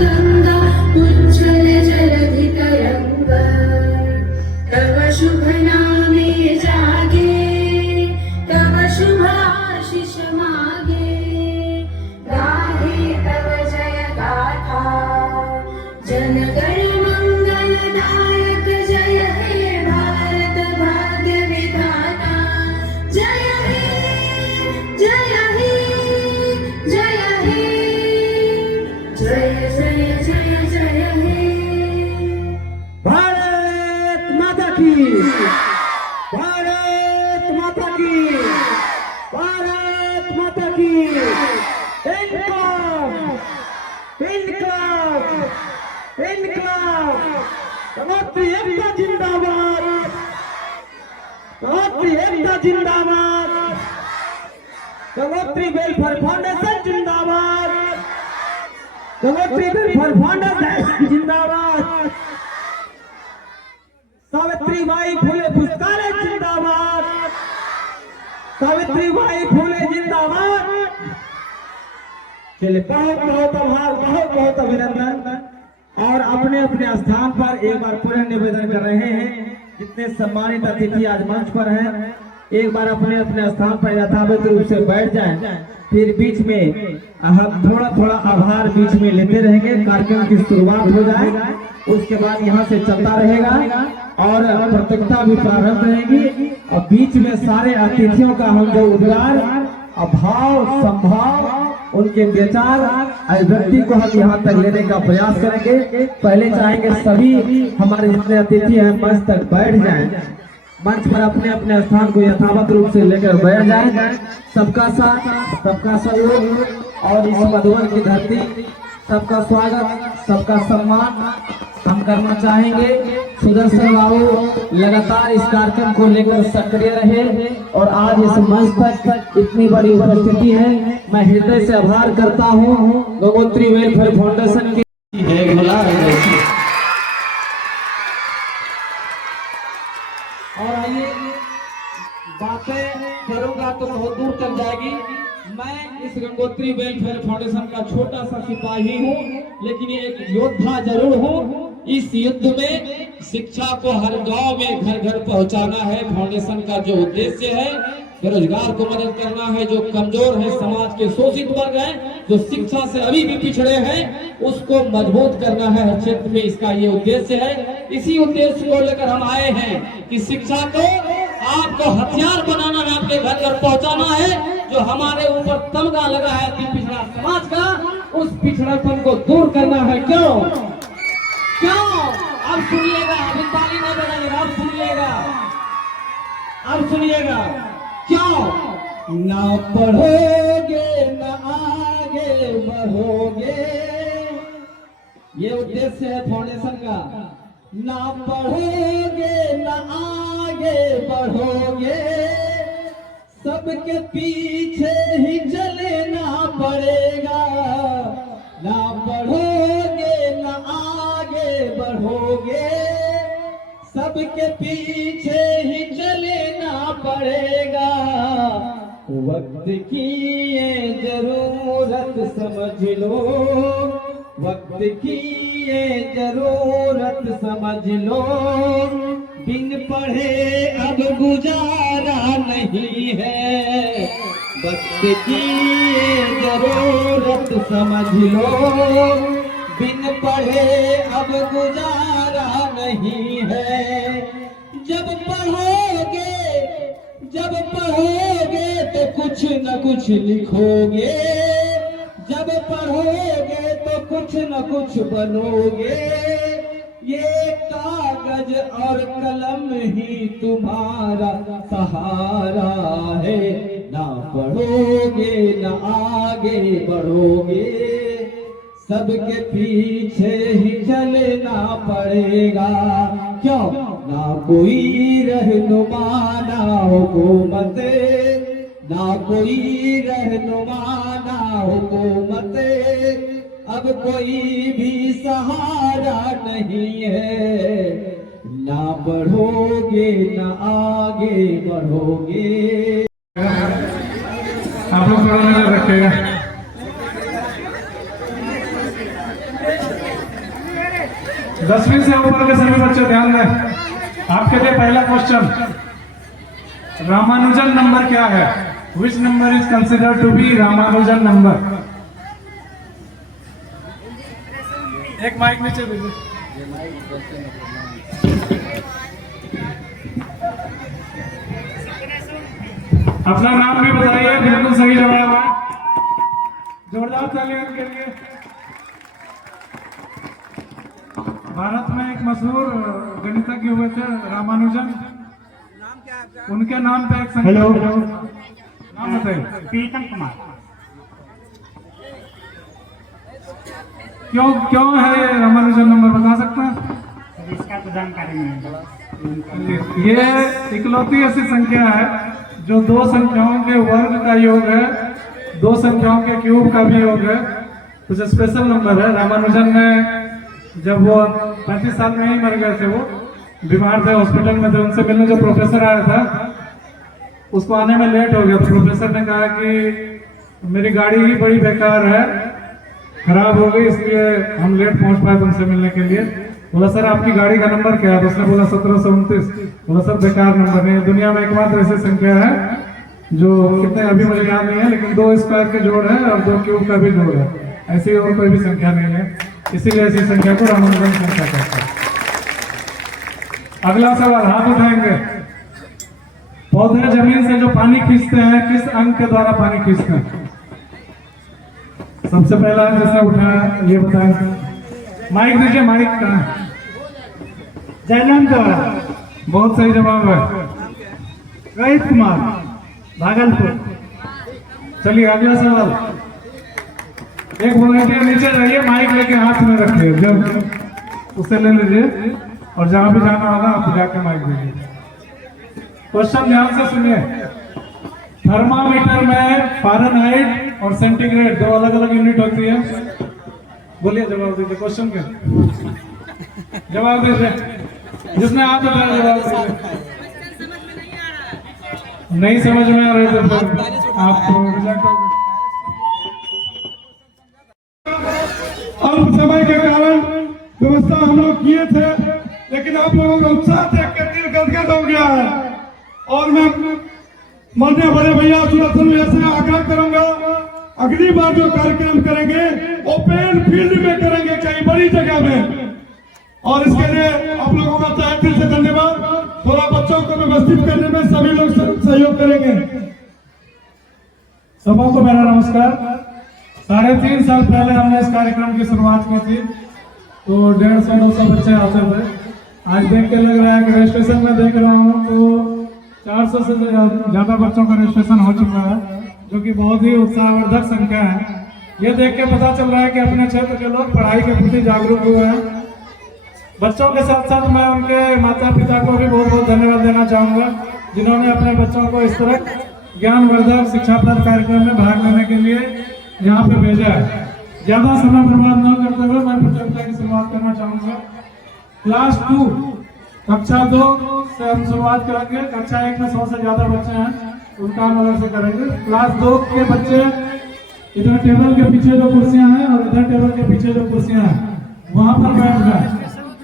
गंगा उज्ज्वल जलधि तरंगा तव शुभ नामे जागे तव शुभ आशीष मागे गाहे तव जय गाथा जन गण मंगलदायक जय हे भारत भाग्य विधाता जय हे जय हे जय हे जय जय जय जय हे भारत माता की भारत माता की भारत माता की इनकलाब इनकलाब इनकलाब राष्ट्रीय एकता जिंदाबाद राष्ट्रीय एकता जिंदाबाद गंगोत्री वेलफेयर फाउंडेशन जिंदाबाद गंगोत्री वेलफेयर फाउंडेशन जिंदाबाद सावित्रीबाई फुले पुस्तकालय जिंदाबाद सावित्रीबाई फुले जिंदाबाद। चलिए बहुत बहुत आभार बहुत बहुत अभिनंदन और अपने अपने स्थान पर एक बार पुनः निवेदन कर रहे हैं जितने सम्मानित अतिथि आज मंच पर हैं एक बार अपने अपने स्थान पर यथावत रूप से बैठ जाएं फिर बीच में हम थोड़ा थोड़ा आभार बीच में लेते रहेंगे कार्यक्रम की शुरुआत हो जाए उसके बाद यहाँ से चलता रहेगा और प्रतियोगिता भी प्रारंभ रहेगी और बीच में सारे अतिथियों का हम जो उद्गार भाव संभाव उनके विचार अभिव्यक्ति को हम यहाँ तक लेने का प्रयास करेंगे। पहले चाहेंगे सभी हमारे जितने अतिथि हैं मंच तक बैठ जाएं मंच पर अपने अपने स्थान को यथावत रूप से लेकर बैठ जाएं। सबका साथ सबका सहयोग और इस मधुबन की धरती सबका स्वागत सबका सम्मान हम करना चाहेंगे। सुदर्शन बाबू लगातार इस कार्यक्रम को लेकर सक्रिय रहे और आज इस मंच तक इतनी बड़ी उपस्थिति है मैं हृदय से आभार करता हूँ गंगोत्री वेलफेयर फाउंडेशन की। और आइए बातें करूंगा तो बहुत दूर तक जाएगी। मैं इस गंगोत्री वेलफेयर फाउंडेशन का छोटा सा सिपाही हूँ लेकिन ये एक योद्धा जरूर हूँ। इस युद्ध में शिक्षा को हर गांव में घर घर पहुंचाना है फाउंडेशन का जो उद्देश्य है। बेरोजगार को मदद करना है जो कमजोर है समाज के शोषित वर्ग है जो शिक्षा से अभी भी पिछड़े हैं उसको मजबूत करना है हर क्षेत्र में इसका ये उद्देश्य है। इसी उद्देश्य को लेकर हम आए हैं कि शिक्षा को आपको हथियार बनाना है आपके घर घर पहुंचाना है। जो हमारे ऊपर तमगा लगा है अति पिछड़ा समाज का उस पिछड़ापन को दूर करना है। क्यों क्यों अब सुनिएगा अभी ताली नहीं बजाएगा अब सुनिएगा क्यों ना पढ़ोगे न आगे बढ़ोगे ये उद्देश्य है फाउंडेशन का। ना पढ़ोगे न आगे बढ़ोगे सबके पीछे ही चलना पड़ेगा। ना पढ़ोगे न आगे बढ़ोगे सबके पीछे ही चलना पड़ेगा। वक्त की ये जरूरत समझ लो वक्त की ये जरूरत समझ लो बिन पढ़े अब गुजारा नहीं है। वक्त की ये जरूरत समझ लो बिन पढ़े अब गुजारा नहीं है। जब पढ़ोगे तो कुछ न कुछ लिखोगे जब पढ़ोगे तो कुछ न कुछ बनोगे। ये कागज और कलम ही तुम्हारा सहारा है। ना पढ़ोगे न आगे बढ़ोगे सबके पीछे ही चलना पड़ेगा। क्यों ना कोई रहनुमा ना हुकूमत ना कोई रहनुमा ना हुकूमत अब कोई भी सहारा नहीं है। ना बढ़ोगे ना आगे बढ़ोगे। आप लोग थोड़ा नजर रखिएगा। 10वीं से ऊपर के सभी बच्चे ध्यान दें। आपके लिए पहला क्वेश्चन, रामानुजन नंबर क्या है? Which number is considered to be Ramanujan number? एक माइक नीचे दीजिए। अपना नाम भी बताइए। बिल्कुल सही जवाब है, जोरदार तालियां के लिए। भारत में एक मशहूर गणितज्ञ हुए थे रामानुजन, उनके नाम पे एक हेलो नाम बताइए। प्रीतम कुमार। क्यों है रामानुजन नंबर, बता सकते हैं? इसका तो जानकारी नहीं। ये इकलौती ऐसी संख्या है जो दो संख्याओं के वर्ग का योग है, दो संख्याओं के क्यूब का भी योग है। कुछ स्पेशल नंबर है। रामानुजन ने जब वो 35 साल में ही मर गए थे, वो बीमार थे, हॉस्पिटल में थे, उनसे मिलने जो प्रोफेसर आया था उसको आने में लेट हो गया। तो प्रोफेसर ने कहा कि मेरी गाड़ी ही बड़ी बेकार है, खराब हो गई, इसलिए हम लेट पहुंच पाए तुमसे मिलने के लिए। बोला सर आपकी गाड़ी का नंबर क्या है? तो उसने बोला 1729। बोला सर बेकार नंबर नहीं है, दुनिया में एकमात्र ऐसी संख्या है जो कितने अभी मुझे याद नहीं है, लेकिन 2 स्क्वायर के जोड़ है और 2 क्यूब का भी जोड़ है, ऐसी और कोई भी संख्या नहीं है, इसीलिए ऐसी संख्या को रामानुजन संख्या कहते हैं। अगला सवाल, हाथ उठाएंगे। पौधे जमीन से जो पानी खींचते हैं, किस अंग के द्वारा पानी खींचते हैं? सबसे पहला जिसने उठाया ये बताएं। माइक दीजिए, माइक कहाँ है? जयलम द्वारा। बहुत सही जवाब है। रोहित कुमार, भागलपुर। चलिए अगला सवाल। एक वॉलंटियर नीचे रहिए, माइक लेके हाथ में रखिए, जब उसे ले लीजिए और जहां भी जाना होगा आप जाके माइक दीजिए। क्वेश्चन ध्यान से सुनिए। थर्मामीटर में फ़ारेनहाइट और सेंटीग्रेड 2 अलग अलग यूनिट होती है। बोलिए, जवाब दीजिए। क्वेश्चन क्या? जवाब दीजिए, जिसने हाथ उठाया जवाब दीजिए। नहीं समझ में आ रहे तो फिर आप रिजेक्ट हो गए। अल्प समय के कारण व्यवस्था हम लोग किए थे, लेकिन आप लोगों का उत्साह देख कर दिल गदगद हो गया है। और मैं माननीय बड़े भैया सुदर्शन भैया से आग्रह करूंगा, अगली बार जो कार्यक्रम करेंगे ओपन फील्ड में करेंगे, कहीं बड़ी जगह में। और इसके लिए आप लोगों का तहे दिल से धन्यवाद। थोड़ा बच्चों को व्यवस्थित करने में सभी लोग सहयोग करेंगे। सभा को मेरा नमस्कार। 3.5 साल पहले हमने इस कार्यक्रम की शुरुआत की थी, तो 150-200 बच्चे आते थे। आज देख के लग रहा है कि रजिस्ट्रेशन में देख रहा हूँ तो 400 से ज्यादा बच्चों का रजिस्ट्रेशन हो चुका है, जो कि बहुत ही उत्साहवर्धक संख्या है। ये देख के पता चल रहा है कि अपने क्षेत्र के लोग पढ़ाई के प्रति जागरूक हुए हैं। बच्चों के साथ साथ मैं उनके माता पिता को भी बहुत बहुत धन्यवाद देना चाहूँगा, जिन्होंने अपने बच्चों को इस तरह ज्ञानवर्धक शिक्षाप्रद कार्यक्रम में भाग लेने के लिए यहाँ पे भेजा है। ज्यादा समय बर्बाद न करते हुए मैं चर्चा की शुरुआत करना चाहूँगा। क्लास 2 कक्षा 2 से हम शुरुआत करेंगे। कक्षा 1 में 100 से ज्यादा बच्चे हैं, उनका हम अलग से करेंगे। क्लास 2 के बच्चे इधर टेबल के पीछे जो कुर्सियां हैं और इधर टेबल के पीछे जो कुर्सियां हैं वहां पर बैठ जाए।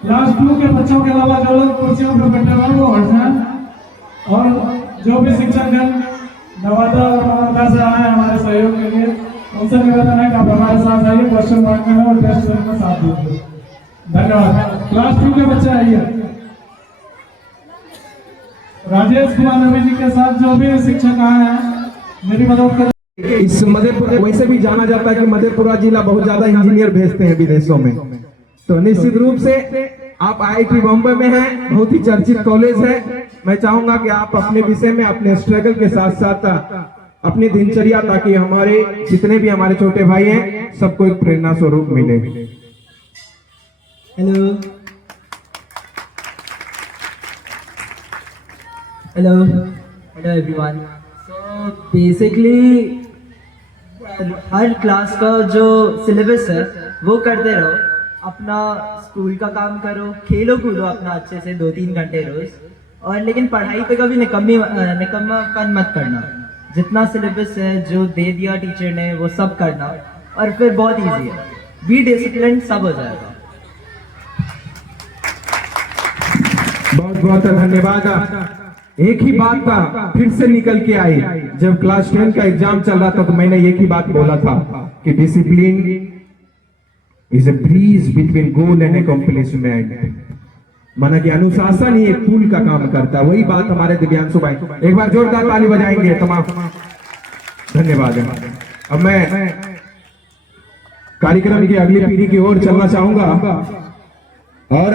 क्लास 2 के बच्चों के अलावा जो लोग कुर्सियों पर बैठे हुए वो हट जाए। और जो भी शिक्षक हैं नवादा और नवादा से आए हमारे सहयोग के लिए, उनसे निवेदन है कि आप हमारे साथ आइए, क्वेश्चन मांगने में और टेस्ट में साथ दीजिए। धन्यवाद। क्लास 2 के बच्चे आइए। राजेश कुमार नवी जी के साथ जो भी शिक्षक आए हैं मेरी मदद कर। इस मधेपुरा वैसे भी जाना जाता है कि मधेपुरा जिला बहुत ज्यादा इंजीनियर भेजते हैं विदेशों में, तो निश्चित रूप से आप IIT बॉम्बे में हैं, बहुत ही चर्चित कॉलेज है। मैं चाहूंगा कि आप अपने विषय में अपने स्ट्रगल के साथ साथ अपनी दिनचर्या, ताकि हमारे जितने भी हमारे छोटे भाई हैं सबको एक प्रेरणा स्वरूप मिले। Hello everyone. सो बेसिकली हर क्लास का जो सिलेबस है वो करते रहो, अपना स्कूल का काम करो, खेलो कूदो अपना अच्छे से 2-3 घंटे रोज, और लेकिन पढ़ाई पे कभी निकम्मापन मत करना। जितना सिलेबस है जो दे दिया टीचर ने वो सब करना, और फिर बहुत इजी है, बी डिसिप्लिन, सब हो जाएगा। बहुत बहुत धन्यवाद। एक ही बात का फिर से निकल के आई, जब क्लास 10 का एग्जाम चल रहा था तो मैंने एक ही बात बोला था कि discipline is a bridge between goal and accomplishment, माना कि अनुशासन ही एक पुल का काम करता है। वही बात हमारे दिव्यांशु भाई, एक बार जोरदार ताली बजाएंगे तमाम। धन्यवाद। अब मैं कार्यक्रम की अगली पीढ़ी की ओर चलना चाहूंगा और